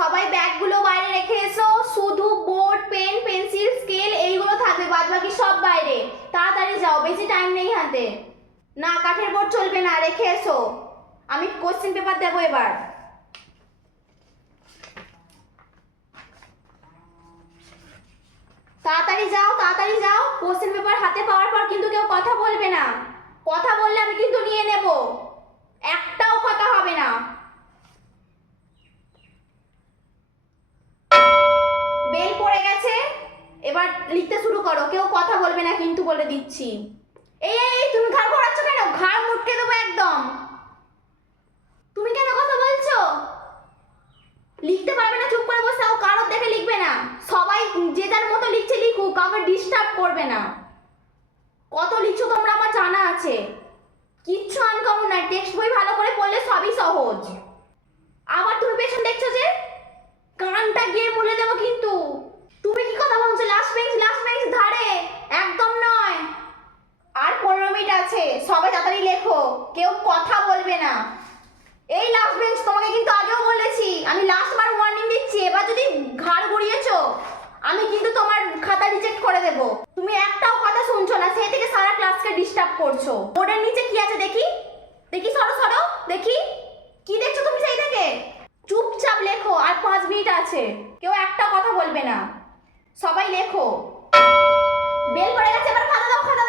সবাই ব্যাগগুলো বাইরে রেখে এসো, শুধু বোর্ড পেন পেন্সিল স্কেল এইগুলো থাকবে, বাদ বাকি সব বাইরে। তাড়াতাড়ি যাও, বেশি টাইম নেই হাতে। না, কাঠের বোর্ড চলবে না, রেখে এসো। আমি কোশ্চেন পেপার দেবো এবার। তাড়াতাড়ি যাও, তাড়াতাড়ি যাও। কোশ্চেন পেপার হাতে পাওয়ার পর কিন্তু কেউ কথা বলবে না। কথা বললে আমি কিন্তু নিয়ে নেব, একটাও কথা হবে না। বেল পড়ে গেছে, এবার লিখতে শুরু করো। কেউ কথা বলবে না কিন্তু, বলে দিচ্ছি। এই তুমি ঘাড় ঘোরাচ্ছ কেন? ঘাড় মুটকে দেবো একদম। তুমি কেন কথা বলছো? লিখতে পারবে না, চুপ করে বসে থাকো, কারোর দেখে লিখবে না। সবাই যে যার মতো লিখছে লিখুক, কাউকে ডিস্টার্ব করবে না। কত লিখছো তোমরা আমার জানা আছে, কিচ্ছু আনকমন নাই। টেক্সট বই ভালো করে পড়লে সবই সহজ। আবার তুমি পেছন দেখছো যে? কানটা গিয়ে মুলে দেবো কিন্তু। তুমি কি কথা বলছো? লাস্ট বেঞ্চ ধারে, একদম নয়। আর 15 মিনিট আছে, সবাই তাড়াতাড়ি লেখো, কেউ কথা বলবে না। এই লাস্ট বেঞ্চ, তোমাকে কিন্তু আগেও বলেছি, আমি লাস্ট বার ওয়ার্নিং দিচ্ছি। এবার যদি ঘাড় ঘুরিয়েছো আমি কিন্তু তোমার খাতা রিজেক্ট করে দেব। তুমি একটাও কথা শুনছো না, সেই থেকে সারা ক্লাসকে ডিস্টার্ব করছো। বোর্ডের নিচে কি আছে দেখি, দেখি, সরো সরো দেখি। কি দেখছো তুমি সেই থেকে? চুপচাপ লেখো, আর 5 মিনিট আছে। কেউ একটা কথা বলবে না, সবাই লেখো। বেল পড়ে গেছে, এবার খাতা দাও, খাতা